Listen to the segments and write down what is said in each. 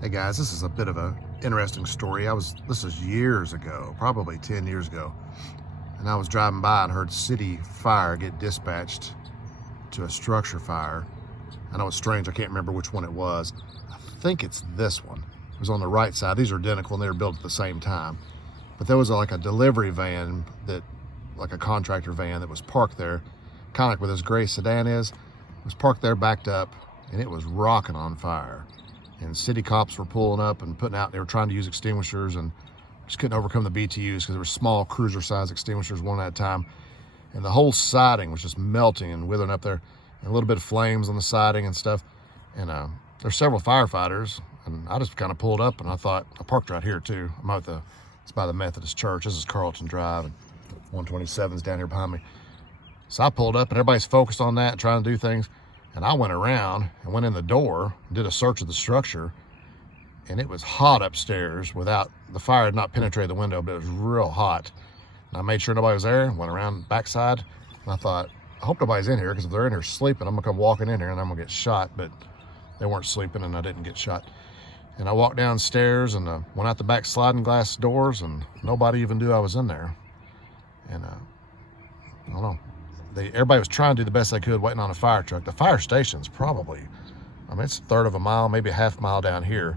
Hey guys, this is a bit of an interesting story. This is years ago, probably 10 years ago, and I was driving by and heard city fire get dispatched to a structure fire. I know it's strange, I can't remember which one it was. I think it's this one. It was on the right side. These are identical and they were built at the same time. But there was like a delivery van like a contractor van that was parked there, kind of like where this gray sedan is. It was parked there, backed up, and it was rocking on fire. And city cops were pulling up and putting out, they were trying to use extinguishers and just couldn't overcome the BTUs because there were small cruiser size extinguishers one at a time. And the whole siding was just melting and withering up there, and a little bit of flames on the siding and stuff. And there's several firefighters, and I just kind of pulled up and I thought, I parked right here too. It's by the Methodist Church. This is Carlton Drive, and 127's down here behind me. So I pulled up and everybody's focused on that, trying to do things. And I went around and went in the door, did a search of the structure, and it was hot upstairs. The fire had not penetrated the window, but it was real hot. And I made sure nobody was there, went around the backside, and I thought, I hope nobody's in here, because if they're in here sleeping, I'm gonna come walking in here and I'm gonna get shot. But they weren't sleeping and I didn't get shot. And I walked downstairs and went out the back sliding glass doors, and nobody even knew I was in there. And I don't know. Everybody was trying to do the best they could, waiting on a fire truck. The fire station's probably, it's a third of a mile, maybe a half mile down here.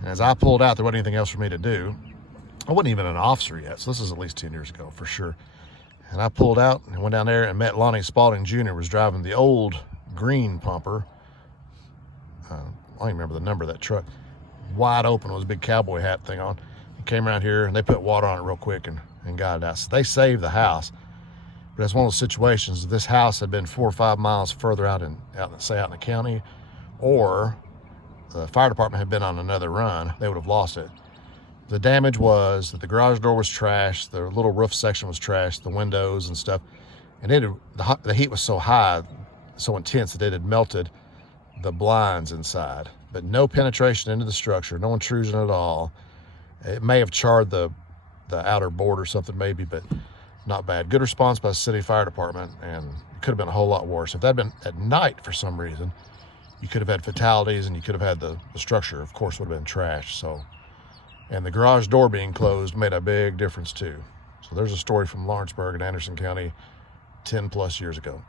And as I pulled out, there wasn't anything else for me to do. I wasn't even an officer yet, so this is at least 10 years ago for sure. And I pulled out and went down there and met Lonnie Spalding Jr. was driving the old green pumper. I don't even remember the number of that truck. Wide open with a big cowboy hat thing on. He came around here and they put water on it real quick and got it out. So they saved the house. But it's one of those situations, if this house had been 4 or 5 miles further out in the county, or the fire department had been on another run, they would have lost it. The damage was that the garage door was trashed, the little roof section was trashed, the windows and stuff, and the heat was so high, so intense that it had melted the blinds inside. But no penetration into the structure, no intrusion at all. It may have charred the outer board or something maybe, but not bad. Good response by the city fire department, and it could have been a whole lot worse. If that had been at night for some reason, you could have had fatalities, and you could have had the structure, of course, would have been trashed. So, and the garage door being closed made a big difference too. So there's a story from Lawrenceburg in Anderson County 10 plus years ago.